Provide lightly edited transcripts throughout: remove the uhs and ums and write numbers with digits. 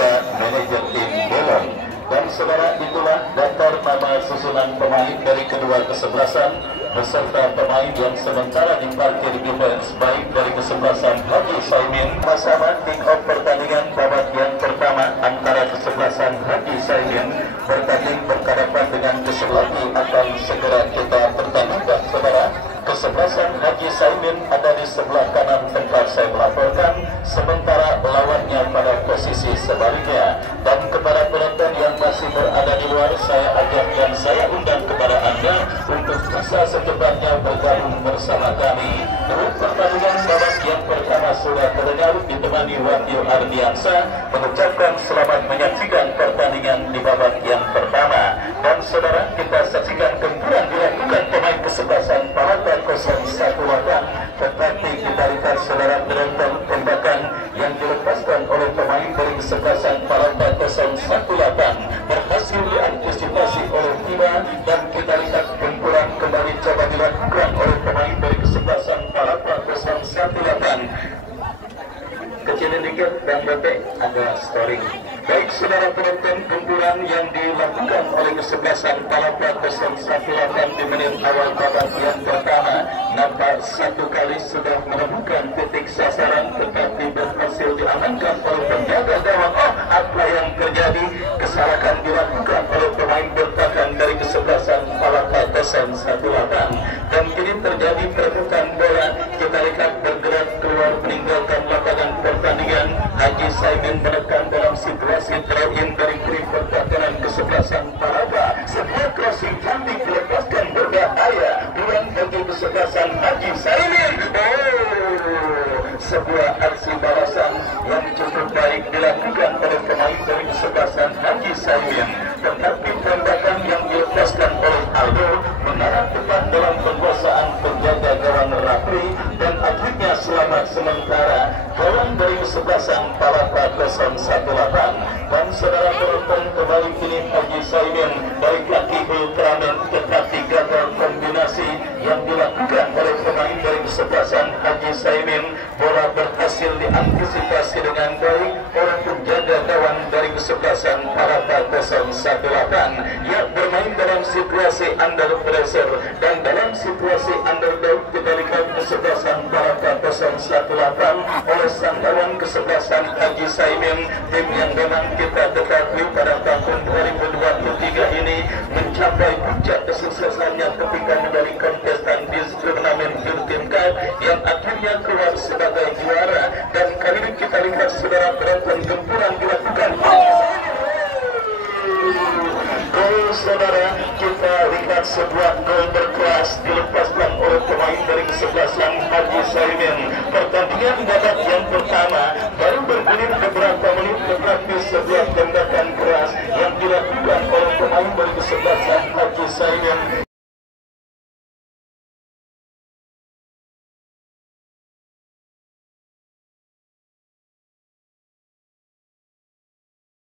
kepada manajer tim bola. Dan saudara, itulah daftar nama susunan pemain dari kedua kesebelasan beserta pemain yang sementara diparkir defense baik dari kesebelasan Haji Saimin. Bersama kick off pertandingan babak yang pertama antara kesebelasan Haji Saimin bertanding berhadapan dengan kesebelasan akan segera kita pertandingkan, saudara. Kesebelasan Haji Saimin ada di sebelah kanan tempat saya melaporkan, sementara lawannya pada posisi sebaliknya. Dan kepada penonton yang masih berada di luar, saya ajak dan saya undang kepada Anda untuk bisa secepatnya bergabung bersama kami. Untuk pertandingan babak yang pertama sudah terdengar ditemani Wahyu Ardiansa mengucapkan selamat menyaksikan pertandingan di babak yang pertama. Dan saudara, kita saksikan gempuran dilakukan pemain kesebelasan Palapa 01 tetapi kita lihat saudara penonton tembakan yang dilepaskan oleh pemain dari kesebelasan Palapa 01 berhasil diantisipasi oleh Tima, dan kita lihat gempuran kembali coba dilakukan oleh pemain dari kesebelasan Palapa 01. Kecilin dikit dan bebek ada storing. Baik saudara penonton, gempuran yang dilakukan oleh kesebelasan Palapa 01 di menit awal babak yang pertama nampak satu kali sudah menemukan titik sasaran tetapi berhasil diamankan oleh penjaga gawang. Oh, apa yang terjadi? Kesalahan dilakukan oleh pemain bertahan dari kesebelasan Palapa 01 dan kini terjadi perebutan bola. Kita lihat bergerak keluar meninggalkan lapangan pertandingan. Haji Saimin menekan dalam situasi throw-in dari kiri pertahanan kesebelasan Palapa. Sebuah crossing cantik dilepaskan berbahaya bukan bagi kesebelasan Haji Saimin. Sebuah aksi balasan yang cukup baik dilakukan oleh pemain dari kesebelasan Haji Saimin, tetapi tembakan yang dilepaskan oleh Aldo mengarah tepat dalam penguasaan penjaga gawang Rapri dan akhirnya selamat sementara gawang dari kesebelasan Palapa 018. Dan saudara penonton, kembali kini Haji Saimin dari kaki Ultraman tetapi gagal kombinasi yang dilakukan oleh pemain dari kesebelasan Haji Saimin. Bola berhasil diantisipasi dengan baik oleh penjaga gawang dari kesebelasan Palapa 018. Ia bermain dalam situasi under pressure dan dalam situasi underdog. Kita lihat kesebelasan Palapa 018 oleh sang lawan kesebelasan Haji Saimin, tim yang memang kita ketahui pada tahun 2023 ini mencapai puncak kesuksesannya ketika menjadi kontestan di turnamen Ultimate Cup yang akhirnya keluar sebagai juara. Dan kali ini kita lihat saudara penonton, gempuran dilakukan. Gol saudara, kita lihat sebuah gol berkelas dilepaskan oleh pemain dari kesebelasan Haji Saimin. Pertandingan babak yang pertama baru bergulir beberapa menit tetapi sebuah tembakan keras yang dilakukan oleh pemain dari kesebelasan Haji Saimin.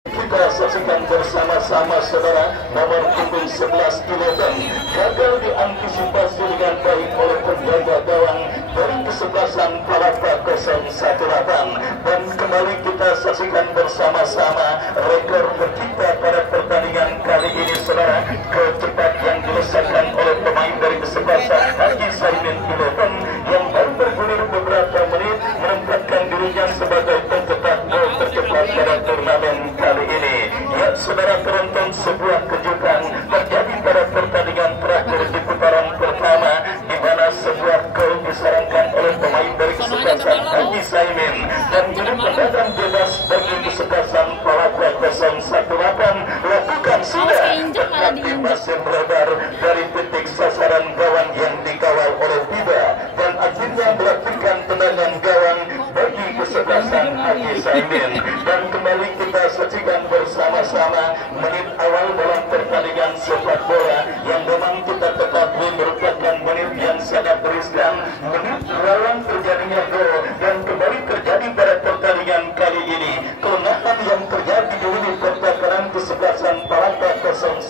Kita saksikan bersama-sama saudara, nomor punggung 11 Kiloton gagal diantisipasi dengan baik oleh penjaga gawang dari kesebelasan Palapa 018. Dan kembali kita saksikan bersama-sama rekor tercipta pada pertandingan kali ini saudara, kecepat yang dilesakan oleh pemain dari kesebelasan Haji Saimin Kiloton yang baru bergulir beberapa menit menempatkan dirinya sebagai pencetak gol tercepat pada turnamen kali ini. Ya saudara penonton, sebuah kejutan terjadi pada pertandingan terakhir di putaran pertama di mana sebuah gol disarankan oleh pemain dari kesebelasan Haji Saimin dan jadi tendangan bebas bagi kesebelasan Palapa 018 lakukan sudah tetapi masih melebar dari titik sasaran gawang yang dikawal oleh Tiba dan akhirnya melakukan tendangan gawang bagi kesebelasan Haji Saimin. Dan kembali kita saksikan bersama-sama menit awal dalam pertandingan sepak bola yang memang kita ketahui merupakan menit yang sangat riskan, menit rawan terjadinya gol. Dan kembali terjadi pada pertandingan kali ini kelengahan yang terjadi di lini pertahanan kesebelasan Palapa 018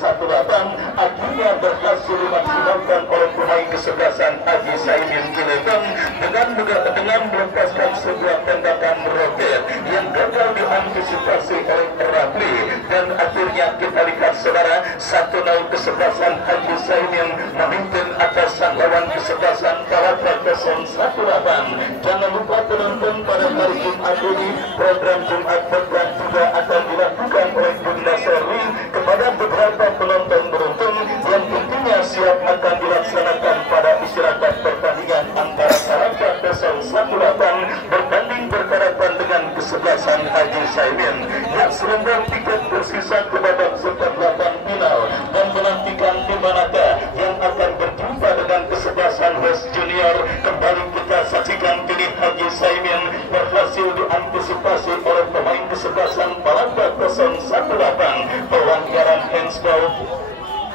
akhirnya berhasil dimaksimalkan oleh pemain kesebelasan Haji Saimin Kiloton dengan melepaskan sebuah tembakan roket yang gagal diantisipasi oleh Rafli, dan akhirnya kita lihat saudara 1-0 kesebelasan Haji Saimin memimpin atasan lawan kesebelasan Palapa 018. Jangan lupa penonton pada hari Jumat ini program Jumat Berkah juga akan dilakukan oleh Bunda Serwi kepada beberapa penonton beruntung yang tentunya siap akan dilaksanakan pada istirahat pertandingan antara Palapa 018 bertanding berhadapan dengan kesebelasan Haji Saimin. Yang selembar tiket bersisa ke babak seperempat final dan menantikan di manakah yang akan berjumpa dengan kesebelasan West Junior. Kembali kita saksikan kini Haji Saimin berhasil diantisipasi oleh pemain kesebelasan Palapa 018. Pelanggaran handsball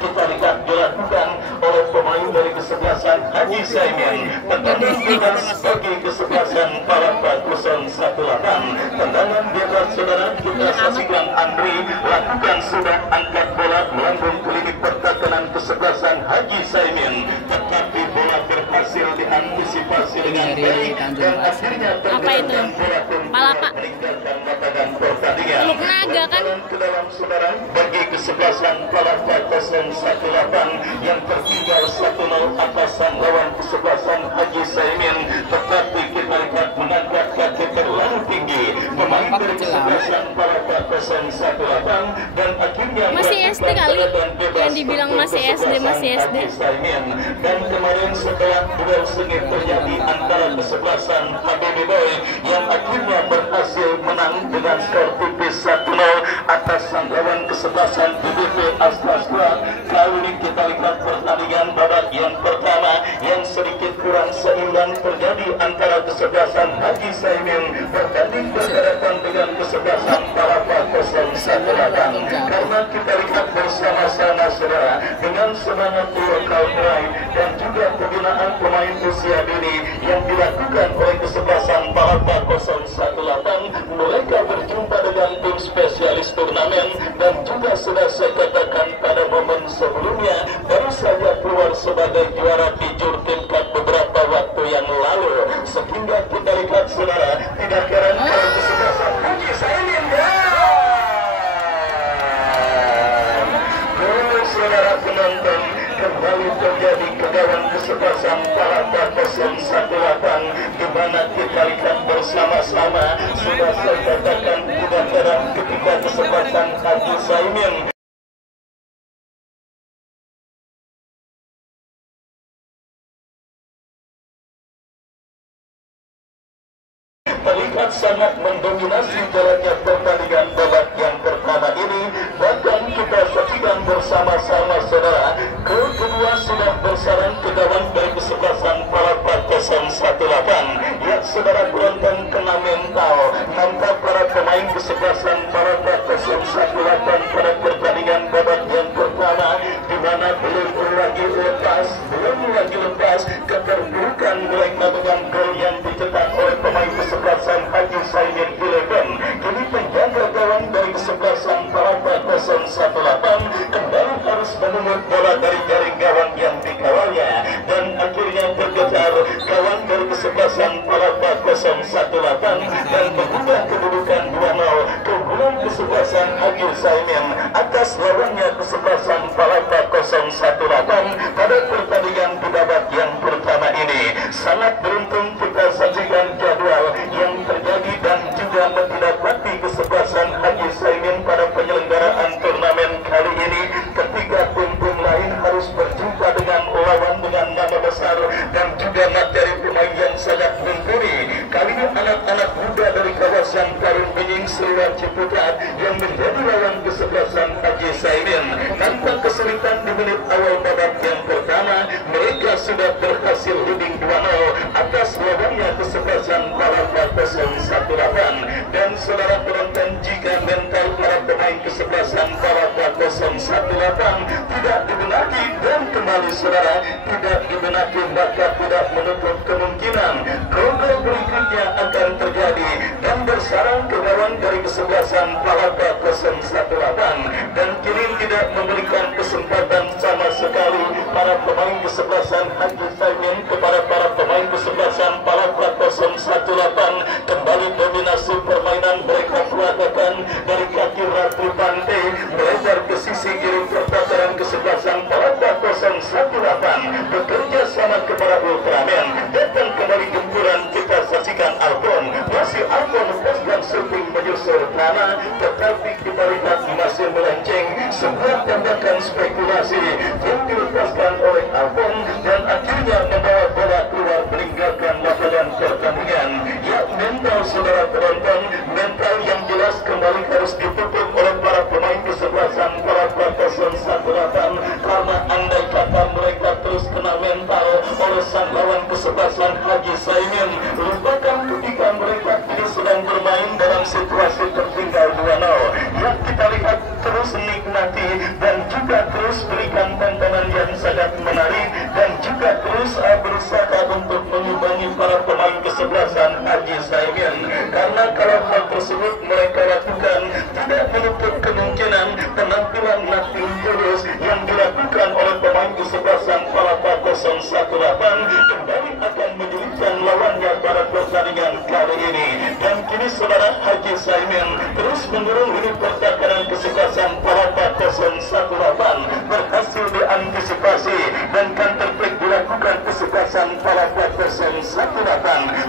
kita lihat dilakukan oleh pemain dari kesebelasan Haji Saimin. Tendangan bebas bagi kesebelasan Palapa 018. Tendangan bebas saudara kita saksikan Andri lakukan sudah angkat bola melambung ke lini pertahanan kesebelasan Haji Saimin, tetapi bola berhasil diantisipasi dengan baik dan akhirnya tergerakkan bola pun meninggalkan lapangan pertandingan. Naga kan ke dalam saudara bagi kesebelasan Palapa 018 yang tertinggal 1-0 atasan lawan kesebelasan Haji Saimin, tetapi kita lihat mengangkat kaki terlalu tinggi pemain dari kesebelasan Palapa 018 dan akhirnya masih SD kali yang dibilang masih SD Saimin. Dan kemarin setelah duel sengit terjadi antara kesebelasan HBB Boy yang akhirnya berhasil menang dengan skor tipis 1-0 atasan lawan kesebelasan BBP Astra. Kali ini kita lihat pertandingan babak yang pertama yang sedikit kurang seimbang terjadi antara kesebelasan Haji Saimin bertanding berhadapan dengan kesebelasan Palapa 018. Karena kita lihat bersama-sama saudara dengan semangat lokal pride dan juga pembinaan pemain usia dini yang dilakukan oleh kesebelasan Palapa 018, mereka berjumpa dengan tim spesialis turnamen dan juga sudah saya katakan pada momen sebelumnya baru saja keluar sebagai juara di Jurtimkat beberapa waktu yang lalu, sehingga kita lihat saudara tidak heran kalau kesebelasan Haji Saimin saudara penonton kembali terjadi kegawan kesebelasan Palapa 018 di mana kita lihat bersama-sama sudah saya katakan tidak heran ketika kesebelasan Haji Saimin terlihat sangat mendominasi jalannya pertandingan babak yang pertama ini. Bahkan kita saksikan bersama-sama saudara kedua sudah bersarang ke gawang dari kesebelasan Palapa 018. Ya saudara penonton kena mental nampak para pemain kesebelasan Palapa 018 pada pertandingan babak yang pertama di mana belum lagi lepas keterpurukan mereka dengan gol yang dicetak oleh pemain kesebelasan Haji Saimin 11. Kini penjaga gawang dari kesebelasan Palapa 018 kembali harus memungut bola dari jaring gawang yang dikawalnya dan akhirnya bergetar gawang dari kesebelasan Palapa 018 dan mengubah kedudukan 2-0 keunggulan kesebelasan Haji Saimin atas lawannya kesebelasan Palapa 018 pada pertandingan di babak yang pertama ini. Sangat beruntung kita saksikan jadwal yang terjadi dan juga mentindaklanjuti kesebelasan Haji Saimin pada penyelenggaraan turnamen kali ini ketika tim-tim lain harus berjumpa dengan lawan dengan nama besar dan juga materi pemain yang sangat mumpuni. Kali ini anak-anak muda dari kawasan Parung Bening Seliwan Ciputat yang menjadi lawan kesebelasan Haji Saimin. Tanpa kesulitan di menit awal babak yang pertama, mereka sudah berhasil leading 2-0 atas lawannya kesebelasan Palapa 018. Dan saudara penonton, jika mental para pemain kesebelasan Palapa 018 tidak dibenahi dan kembali saudara tidak dibenahi, maka tidak menutup kemungkinan gol-gol berikutnya akan terjadi dan bersarang ke gawang dari kesebelasan Palapa 018 dan kini tidak memberikan kesempatan sama sekali para pemain kesebelasan Haji Saimin kepada para pemain kesebelasan Palapa 018. Kembali dominasi permainan mereka Nomor Pante melebar ke sisi kiri pertakaran kesebelasan Palapa 018 bekerja sama kepada Ultraman. Datang kembali gempuran, kita saksikan Albon. Masih Albon lepaskan surfing menyusur tanah, tetapi kita lihat masih melenceng. Sebuah tembakan spekulasi yang dilepaskan oleh Albon dan akhirnya membawa bola keluar meninggalkan lapangan pertandingan. Ya, mental saudara penonton, mental yang jelas kembali harus ditutup oleh para pemain kesebelasan Palapa 018 karena andai kata mereka terus kena mental oleh sang lawan kesebelasan Haji Saimin, lupakan ketika mereka ini sedang bermain dalam situasi tertinggal 2-0. Ya, kita lihat terus nikmati dan juga terus berikan tontonan yang sangat menarik dan juga terus berusaha untuk mengimbangi para pemain kesebelasan Haji Saimin, karena kalau hal tersebut mereka lakukan tidak menutup kemungkinan penampilan nothing tulus yang dilakukan oleh pemain kesebelasan Palapa 018 kembali akan menyulitkan lawannya pada pertandingan kali ini. Dan kini saudara Haji Saimin terus menurun unit pertahanan kesebelasan Palapa 018 berhasil diantisipasi dan counter play dilakukan kesebelasan Palapa 018,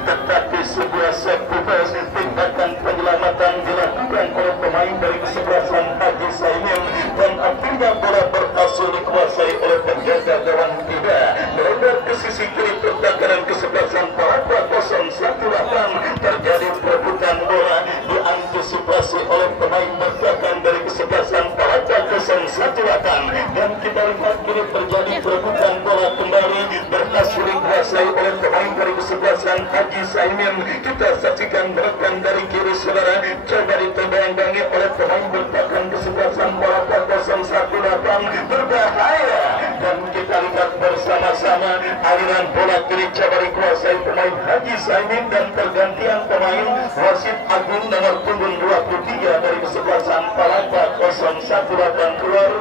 tetapi sebuah set reverse tindakan penyelamatan dilakukan oleh pemain dari kesebelasan Haji Saimin dan akhirnya bola berhasil dikuasai oleh penjaga gawang tidak melebar ke sisi kiri pertahanan kesebelasan Palapa 018. Terjadi perebutan bola diantisipasi oleh pemain bertahan dari kesebelasan Palapa 018 dan kita lihat kini terjadi perebutan bola kembali berhasil dikuasai oleh pemain dari kesebelasan Haji Saimin. Kita saksikan gerakan dari kiri saudara coba ditendang-tangi oleh pemain bertahan kesebelasan Palapa 018 berbahaya dan kita lihat bersama-sama aliran bola kiri coba dikuasai pemain Haji Saimin dan pergantian pemain wasit Agung nomor punggung 23 dari kesebelasan Palapa 018 keluar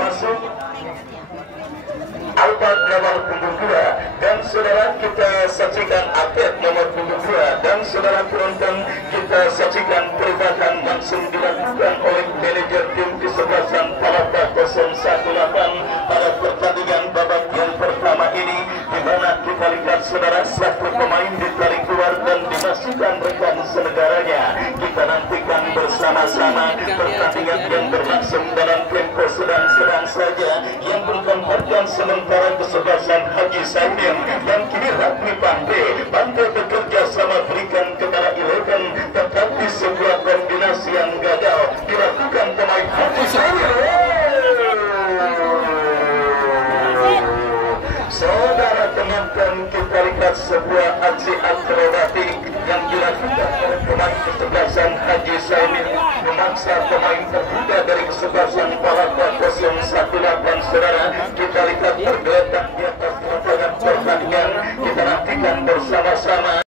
masuk Albert nomor punggung 2 dan saudara kita saksikan atlet nomor punggung 2 dan saudara penonton kita saksikan perubahan langsung dilakukan oleh manajer tim kesebelasan Palapa 018 pada pertandingan babak yang pertama ini, di mana kita lihat saudara satu pemain ditarik keluar dan dimasukkan rekan senegaranya. Kita nantikan bersama-sama pertandingan yang berlangsung dalam tempo sedang-sedang saja yang bertempat sementara kesebelasan Haji Saimin dan kini Ratni Pante bekerja sama berikan kepada Eleven, tetapi sebuah kombinasi yang gagal dilakukan pemain Haji Saimin. Saudara penonton, kita lihat sebuah aksi akrobatik yang dilakukan oleh pemain kesebelasan Haji Saimin memaksa pemain terbuka dari kesebelasan Palapa 018 saudara. Kita lihat tergeletak di atas lapangan pertandingan. Kita nantikan bersama-sama.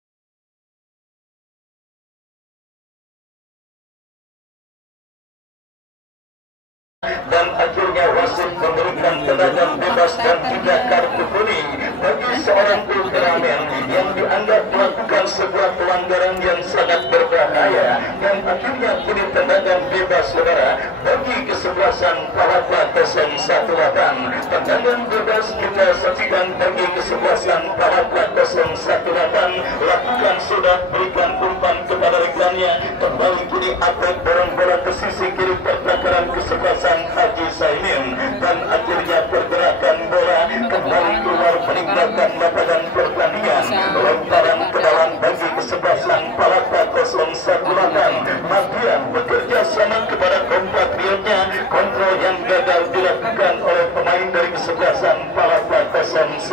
Dan akhirnya wasit memberikan tendangan bebas dan juga kartu kuning bagi seorang Ultraman yang dianggap melakukan sebuah pelanggaran yang sangat berbahaya dan akhirnya kini tendangan bebas saudara bagi kesebelasan Palapa 018. Tendangan bebas kita saksikan bagi kesebelasan Palapa 018 lakukan sudah berikan umpan kepada rekannya kembali kini atlet dorong bola ke sisi kiri pertahanan kesebelasan Haji Saimin dan akhirnya pergerakan bola kembali keluar meninggalkan lapangan pertandingan. Lemparan ke dalam bagi kesebelasan Palapa 018. Madian bekerja sama kepada kompatriotnya. Kontrol yang gagal dilakukan oleh pemain dari kesebelasan Palapa 018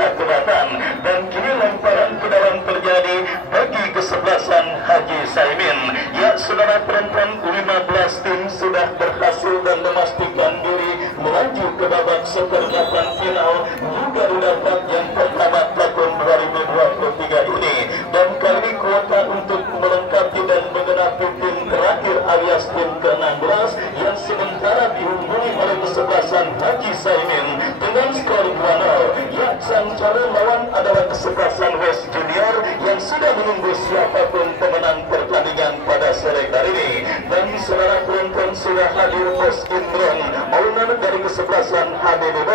dan kini lemparan ke dalam terjadi bagi kesebelasan Haji Saimin. Ya saudara penonton, 15 tim sudah berhasil dan memastikan diri melaju ke babak seperempat final juga didapat yang pertama tahun 2023 ini dan kali ini kuota untuk melengkapi dan menggenapi tim terakhir alias tim ke-16 yang sementara diungguli oleh kesebelasan Haji Saimin dengan skor 2-0. Ya, sang calon lawan adalah kesebelasan West Junior yang sudah menunggu siapapun pemenang pertandingan pada sore hari ini. Dan saudara penonton sudah sudah hadir Bos Indron owner dari kesebelasan HBBB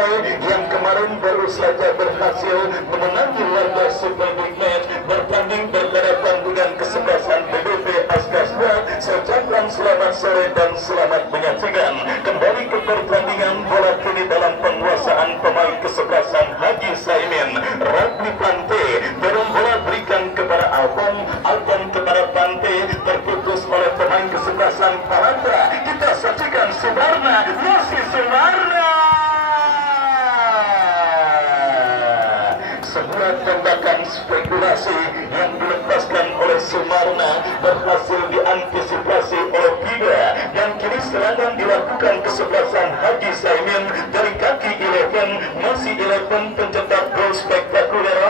yang kemarin baru saja berhasil memenangi laga Super Big Match bertanding berhadapan dengan kesebelasan BBB Askasda. Saya ucapkan selamat sore dan selamat menyaksikan kembali ke pertandingan bola kini dalam penguasaan pemain kesebelasan Haji Saimin. Radli Pante dorong bola berikan kepada Alpon, Alpon kepada Pante, terputus oleh pemain kesebelasan Paranda. Kita saksikan Sumarna, masih Sumarna. Sebuah tembakan spekulasi yang dilepaskan oleh Sumarna berhasil diantisipasi oleh Pida, dan kini serangan dilakukan kesebelasan Haji Saimin dari kaki 11. Masih 11 pencetak gol spektakuler.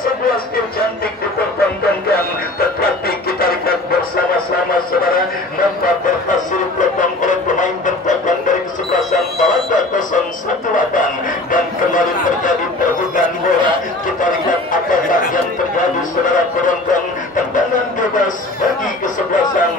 Sebuah skill cantik dipertontonkan, tetapi kita lihat bersama-sama saudara, nampak berhasil potong oleh pemain bertahan dari kesebelasan Palapa 018, dan kembali terjadi perhubungan bola. Kita lihat apakah yang terjadi saudara penonton. Tendangan bebas bagi kesebelasan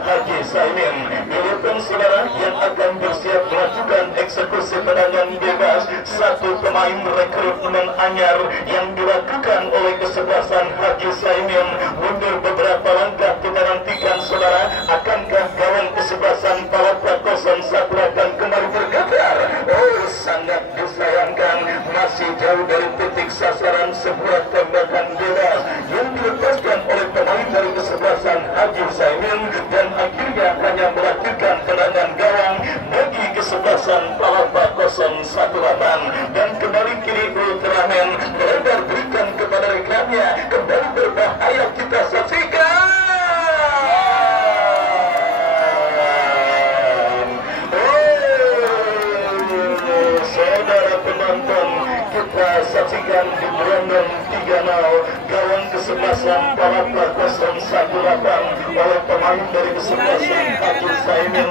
Haji Saimin. Milikan saudara yang akan bersiap melakukan eksekusi tendangan bebas. Satu pemain rekrutmen anyar yang dilakukan oleh kesebelasan Haji Saimin mundur beberapa langkah. Kita nantikan saudara, akankah gawang kesebelasan Palapa 01 akan kembali bergetar? Sangat disayangkan masih jauh dari titik sasaran sebuah tembakan bebas yang dilepaskan oleh pemain dari kesebelasan Haji Saimin, dan akhirnya hanya melakukan tendangan gawang bagi kesebelasan Palapa 018. Dan kembali kini Ultraman beredar berikan kepada rekannya, kembali berbahaya. Kita saksikan. Saudara penonton, kita saksikan di Brandon 3-0 gawang kesebelasan Palapa 018 oleh pemain dari kesebelasan Haji Saimin.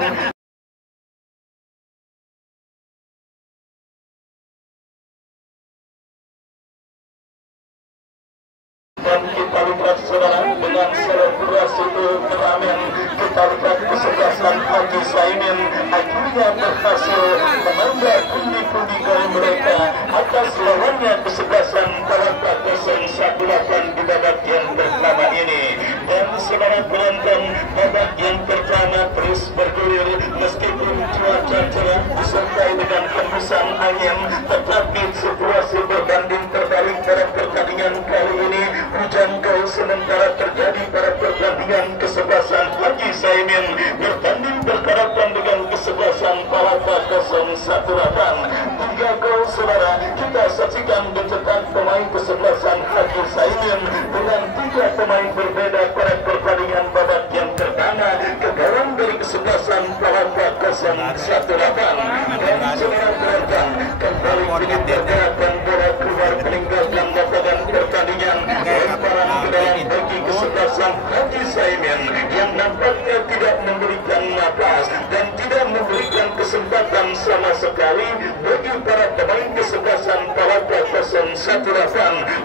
Dan kita lihat saudara, dengan selebrasi Ultraman, kita lihat kesebelasan Haji Saimin akhirnya berhasil menambah pundi-pundi gol mereka atas lawannya kesebelasan Palapa 018 di babak yang pertama ini. Dan saudara penonton, babak yang pertama terus bergulir meskipun cuaca cerah disertai dengan hembusan angin, tetapi situasi berbanding terbalik pada pertandingan kali ini. Hujan gol sementara terjadi pada pertandingan kesebelasan Haji Saimin bertanding berhadapan dengan kesebelasan Palapa 018. 3 gol saudara kita saksikan dicetak pemain kesebelasan Haji Saimin dengan 3 pemain berbeda pada pertandingan babak yang pertama ke gawang dari kesebelasan Palapa 018. Dan saudara penonton, kembali dengan pergerakan bola keluar meninggalkan lapangan pertandingan. Lemparan ke dalam bagi kesebelasan Haji Saimin yang nampaknya tidak memberikan napas dan tidak memberikan kesempatan sama sekali bagi para pemain kesebelasan Palapa 018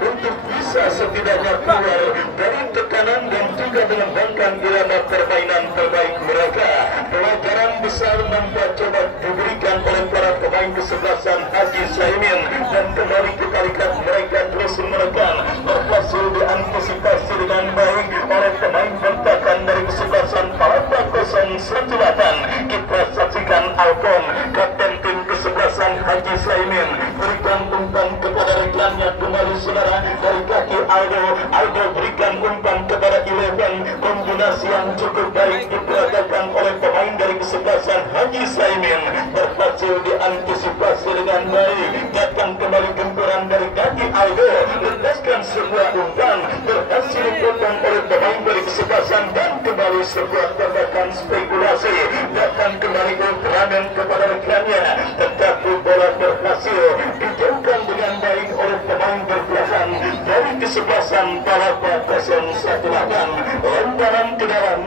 untuk bisa setidaknya keluar dari tekanan dan juga mengembangkan irama permainan terbaik mereka. Pelajaran besar nampak coba diberikan oleh para pemain kesebelasan Haji Saimin, dan kembali kita lihat mereka terus menekan, berhasil diantisipasi dengan baik oleh pemain bertahan dari kesebelasan Palapa 018. Kita saksikan Alpon, kapten tim kesebelasan Haji Saimin, berikan umpan kepada rekannya kembali saudara dari kaki Aldo. Aldo berikan umpan kepada 11. Kombinasi yang cukup baik diperagakan oleh pemain dari kesebelasan Haji Saimin, berhasil diantisipasi dengan baik. Datang kembali gempuran dari kaki Aldo, lepaskan sebuah umpan, berhasil dipotong oleh pemain dari kesebelasan, dan kembali sebuah tembakan spekulasi. Datang kembali Ultraman kepada rekannya, tetapi bola berhasil dijauhkan dengan baik oleh pemain bertahan dari kesebelasan Palapa 018. Lemparan ke dalam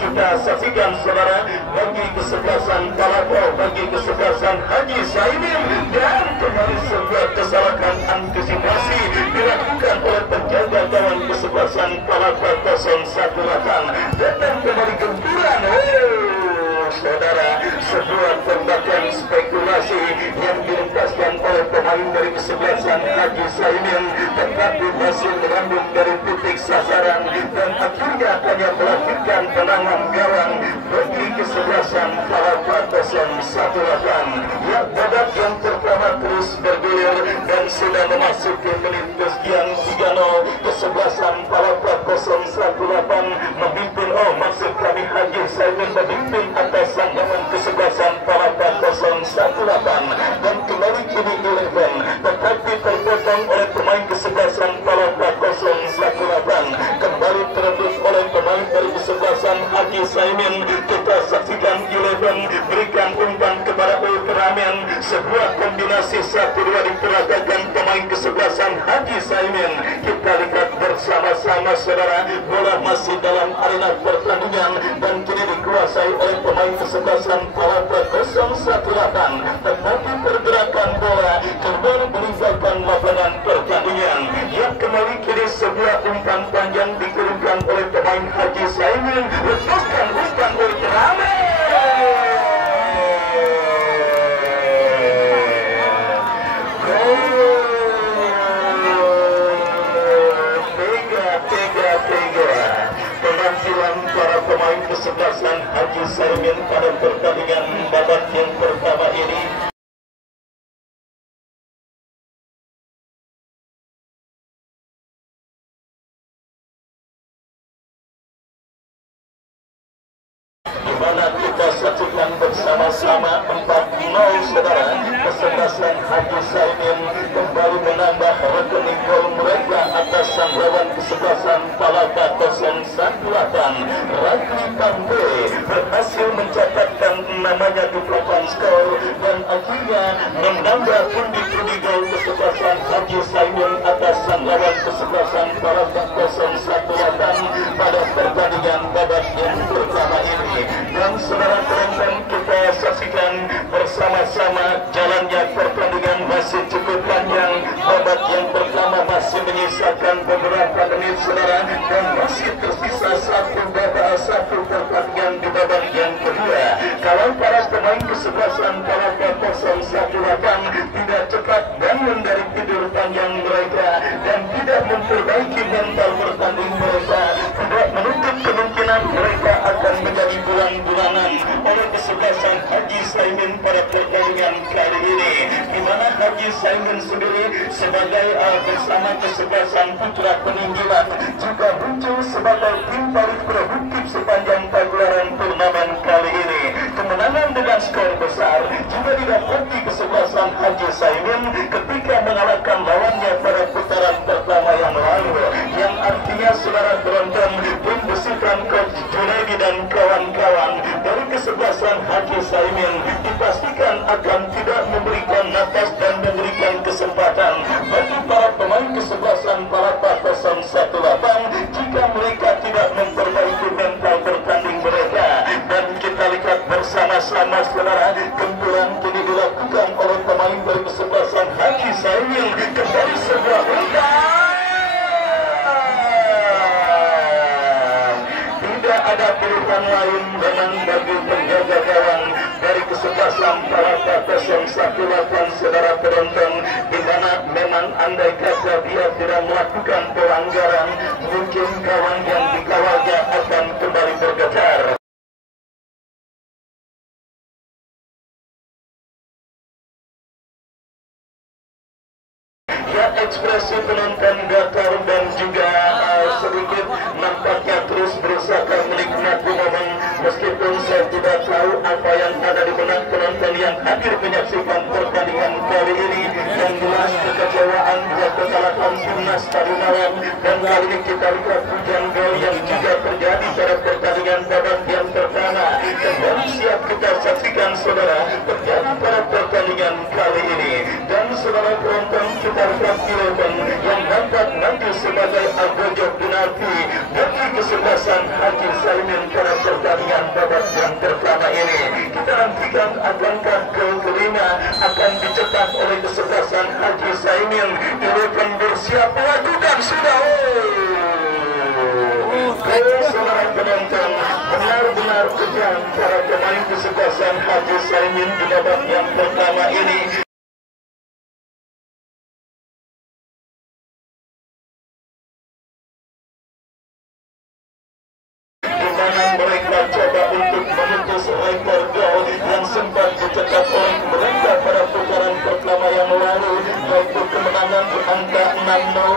kita saksikan saudara bagi kesebelasan Palapa, bagi kesebelasan Haji Saimin, dan kembali sebuah kesalahan antisipasi dilakukan oleh penjaga gawang kesebelasan Palapa 018. Datang kembali gempuran. kesebelasan Haji Saimin, tetapi masih melambung dari titik sasaran dan akhirnya hanya melahirkan tendangan gawang bagi kesebelasan Palapa 018. Ya, babak yang pertama terus bergulir dan sudah memasuki menit kesekian 3-0. Kesebelasan Palapa 018 memimpin, maksud kami Haji Saimin memimpin atas sanggaman kesebelasan Palapa 018 dan kembali kini 11, tetapi terpotong oleh pemain kesebelasan Palapa 018, kembali terebut oleh pemain dari kesebelasan Haji Saimin. Kita saksikan 11 berikan umpan kepada Ultraman, sebuah kombinasi 1-2 diperagakan pemain kesebelasan Haji Saimin. Kita lihat bersama-sama saudara, bola masih dalam arena pertandingan dan kini dikuasai oleh pemain kesebelasan Palapa 018, tetapi pergerakan bola kembali meninggalkan lapangan pertandingan. Yang kembali kini sebuah umpan panjang dikirimkan oleh pemain Haji Saimin, lepaskan umpan Ultraman. Penampilan para pemain kesebelasan Haji Saimin pada pertandingan babak yang pertama ini di mana kita saksikan bersama-sama 4-0 saudara. Kesebelasan Haji Saimin kembali menambah rekening gol mereka atas sang lawan kesebelasan Palapa 018. Raffi Pambe berhasil mencatatkan namanya di papan skor dan akhirnya menambah pundi-pundi gol kesebelasan Haji Saimin atas sang lawan kesebelasan Palapa 018 pada pertandingan babak yang pertama ini. Dan saudara penonton, kita saksikan bersama-sama jalannya pertandingan masih cukup panjang. Babak yang pertama masih menyisakan beberapa menit saudara, dan masih tersisa satu pertandingan di babak yang kedua. Kalau para pemain kesebelasan Palapa 018 tidak cepat bangun dari tidur panjang mereka dan tidak memperbaiki mental bertanding mereka, tidak menutup kemungkinan mereka akan menjadi bulan-bulanan oleh kesebelasan Haji Saimin pada pertandingan kali ini, di mana Haji Saimin sendiri sebagai bersama kesebelasan Putra Peninggilan juga muncul sebagai tim paling produktif sepanjang pagelaran turnamen kali ini. Kemenangan dengan skor besar juga didapati kesebelasan Haji Saimin ketika mengalahkan lawannya pada putaran pertama yang lalu, yang artinya saudara penonton, tim besutan Coach Junaidi dan kawan-kawan dari kesebelasan Haji Saimin dipastikan akan tidak memberikan nafas dan memberikan kesempatan bagi para pemain kesebelasan Palapa 018 jika mereka tidak memperbaiki mental bertanding mereka. Dan kita lihat bersama-sama saudara, gempuran kini dilakukan oleh pemain dari kesebelasan Haji Saimin. Kembali sebuah umpan, tidak ada pilihan lain memang bagi penjaga gawang dari kesebelasan Palapa 018 saudara penonton, di mana memang andai kata dia tidak melakukan pelanggaran, mungkin kawan yang dikawalnya akan kembali bergetar. Ya, ekspresi penonton datar dan juga sedikit nampaknya terus berusaha menikmati momen, meskipun saya tidak tahu apa yang ada di benak penonton yang hadir menyaksikan pertandingan kali ini. Yang jelas kekecewaan buat kekalahan timnas tadi malam, dan kali ini kita lihat hujan gol yang juga terjadi pada pertandingan babak yang pertama. Kembali siap kita saksikan saudara terjadi pada pertandingan kali ini. Dan saudara penonton, kita lihat Kileben yang dapat nanti sebagai agojok penalti bagi kesebelasan Haji Saimin pada pertandingan babak yang pertama ini. Kita nantikan akankah gol kelima akan dicetak oleh kesebelasan Haji Saimin. Kileben bersiap melakukan sudah. Saudara penonton, benar-benar kejam para pemain kesebelasan Haji Saimin di babak yang pertama ini.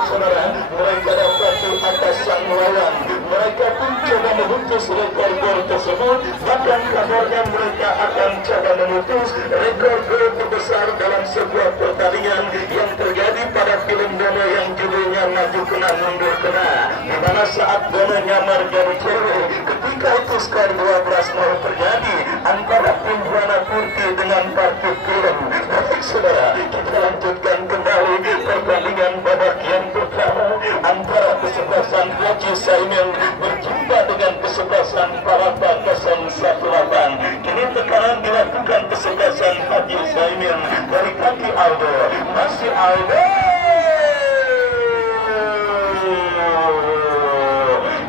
saudara, mereka dapat di atas sang lawan. Mereka pun coba memutus rekor gol tersebut. Bahkan kabarnya mereka akan coba memutus rekor gol terbesar dalam sebuah pertandingan yang terjadi pada film Bono yang judulnya Maju Kena Mundur Kena, di mana saat Bono nyamar jadi cewek, ketika itu skor 12-0 terjadi antara tim Buana Putih dengan Parkir Film. Baik saudara, kita lanjutkan kembali pertandingan babak yang pertama antara kesebelasan Haji Saimin berjumpa dengan kesebelasan Palapa 018. Kini tekanan dilakukan kesebelasan Haji Saimin dari kaki Aldo. Masih Aldo.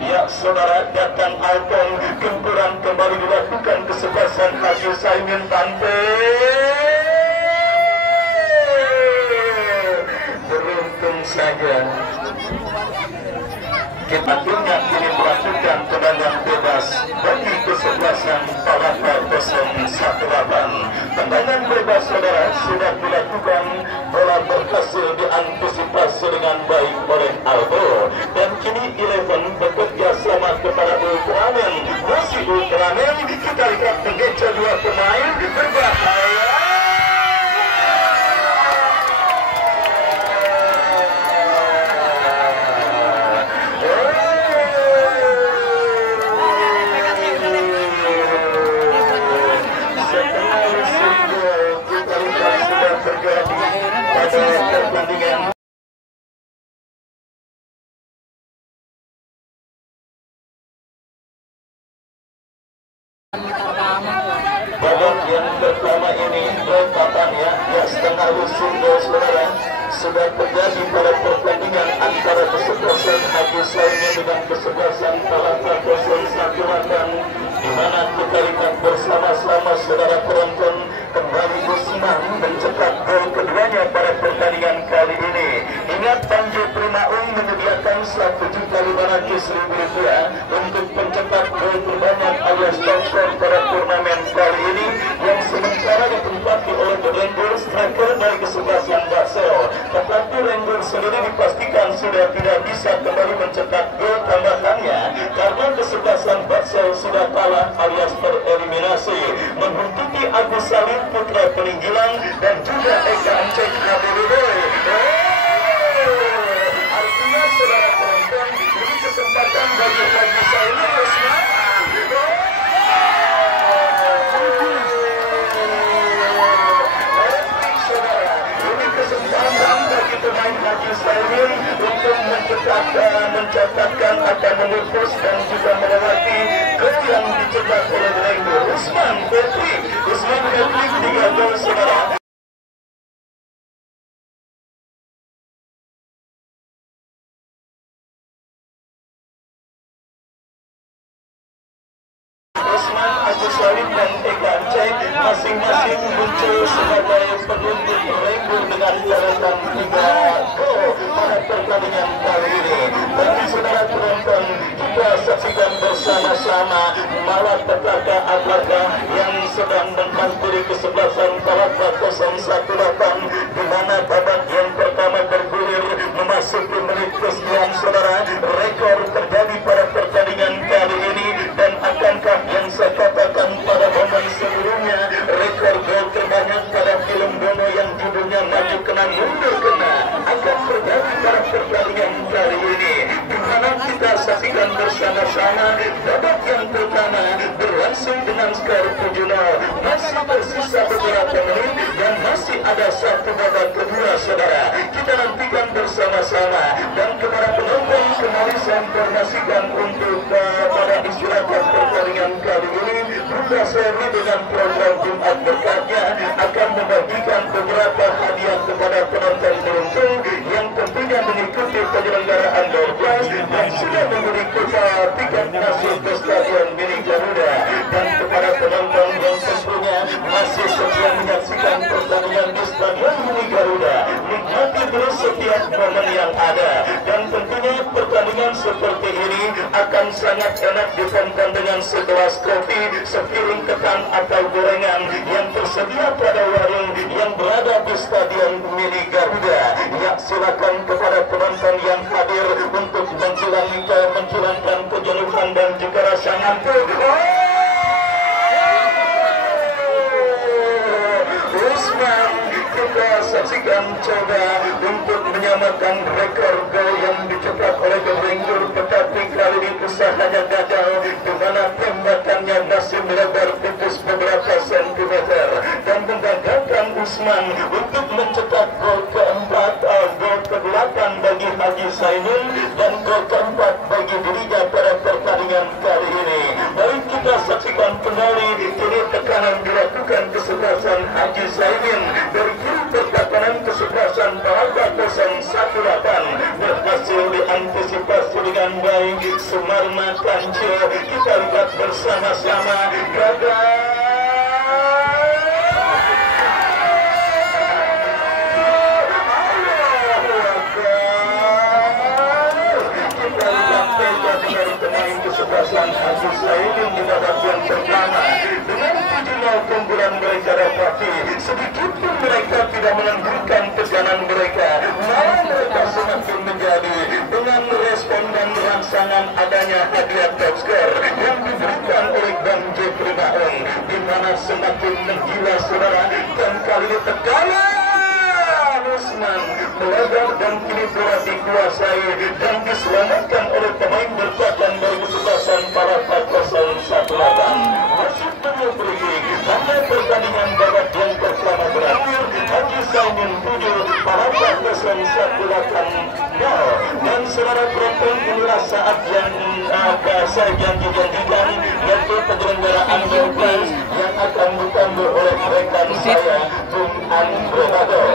Ya saudara, datang Alton, gempuran kembali dilakukan kesebelasan Haji Saimin Tante. Beruntung saja akhirnya kini melakukan tendangan bebas bagi kesebelasan Palapa 018. Tendangan bebas saudara sudah dilakukan, bola berhasil diantisipasi dengan baik oleh Aldo, dan kini Eleven bekerja sama kepada Ultraman. Masih Ultraman, kita lihat mengejar dua pemain berbahaya. Babak yang pertama ini bertatannya ya setengah lusin saudara, sudah terjadi pada pertandingan antara kesebelasan Haji Saimin dengan kesebelasan Palapa 018, di mana kita lihat bersama-sama saudara penonton kembali Usman mencetak gol keduanya pada pertandingan kali ini. Ingat, Tanjung Primaung menyediakan Rp1.500.000 untuk pencetak gol terbanyak alias sponsor pada turnamen kali ini, yang sementara ditempati oleh Rangers striker dari kesebelasan Basel. Tetapi Rangers sendiri dipastikan sudah tidak bisa kembali mencetak gol tambahannya karena kesebelasan Basel sudah kalah alias tereliminasi, membuntuti Agus Salim putra peninggilan dan juga Eka Ancek Nabiludoy. Artinya saudara penonton, ini kesempatan bagi Haji Saimin Usman. Ini kesempatan bagi pemain Haji Saimin untuk mencatatkan akan memutus dan juga melewati gol yang dicetak oleh Rangers. Usman Petri 3 gol saudara. Usman, Agus Salim dan Eka Ancek masing-masing muncul sebagai penunjuk Rangers dengan catatan 3 gol pada pertandingan kali ini. Bagi saudara penonton, kita saksikan bersama-sama malapetaka apakah yang sedang menghampiri kesebelasan Palapa 018, di mana babak yang pertama bergulir memasuki menit ke-9 saudara. Rekor terjadi pada pertandingan kali ini, dan akankah yang saya katakan pada momen sebelumnya, rekor gol terbanyak pada film Bono yang judulnya Maju Kena Mundur Kena akan terjadi pada pertandingan kali ini, di mana kita saksikan bersama-sama babak yang pertama berlangsung dengan skor 7-0. Masih tersisa beberapa menit dan masih ada satu babak kedua saudara. Kita nantikan bersama-sama, dan kepada penonton kembali saya informasikan untuk pada istirahat pertandingan kali ini, Bunda Seri dengan program Jumat Berkatnya akan membagikan beberapa hadiah kepada penonton beruntung yang tentunya mengikuti penyelenggaraan door prize dan sudah memberi tiket masuk ke Stadion Mini Garuda. Dan kepada penonton yang tentunya masih setia menyaksikan pertandingan di Stadion Mini Garuda, nikmati terus setiap momen yang ada, dan tentunya pertandingan seperti ini akan sangat enak ditonton dengan segelas kopi, sepiring ketan atau gorengan yang tersedia pada warung yang berada di Stadion Mini Garuda. Ya, silakan kepada penonton yang Usman. Kita saksikan coba untuk menyamakan rekor gol yang dicetak oleh The Ranger, tetapi kali ini usahanya gagal di mana tembakannya masih melebar putus beberapa sentimeter dan menggagalkan Usman untuk mencetak gol keempat, gol ke-8 bagi Haji Sainul dan gol keempat bagi dirinya pada pertandingan kali ini. Baik, kita saksikan kembali kini tekanan dilakukan kesebelasan Haji Sainul dari kiri pertahanan kesebelasan Palapa 018 berhasil diantisipasi dengan baik Sumarma Kancil. Kita lihat bersama-sama gagal. Kesebelasan Haji Sainul di babak yang pertama dengan 7-0 keunggulan mereka dapati, sedikit pun mereka tidak menentukan tekanan mereka, malah mereka semakin menjadi dengan respon dan rangsangan adanya hadiah top skor yang diberikan oleh Bang Jeffrey Baong, di mana semakin menggila saudara, dan kali ini tekanan Usman melebar dan kini bola dikuasai dan diselamatkan oleh pemain bertahan dari kesebelasan Palapa 018. Masih perlu berikut karena pertandingan babak yang pertama berakhir, Haji Sainul 7, Palapa 018 dan saudara penonton, inilah saat yang saya janjikan, yaitu penyelenggaraan Pilpres yang akan ditambah oleh rekan saya Bung Andreado.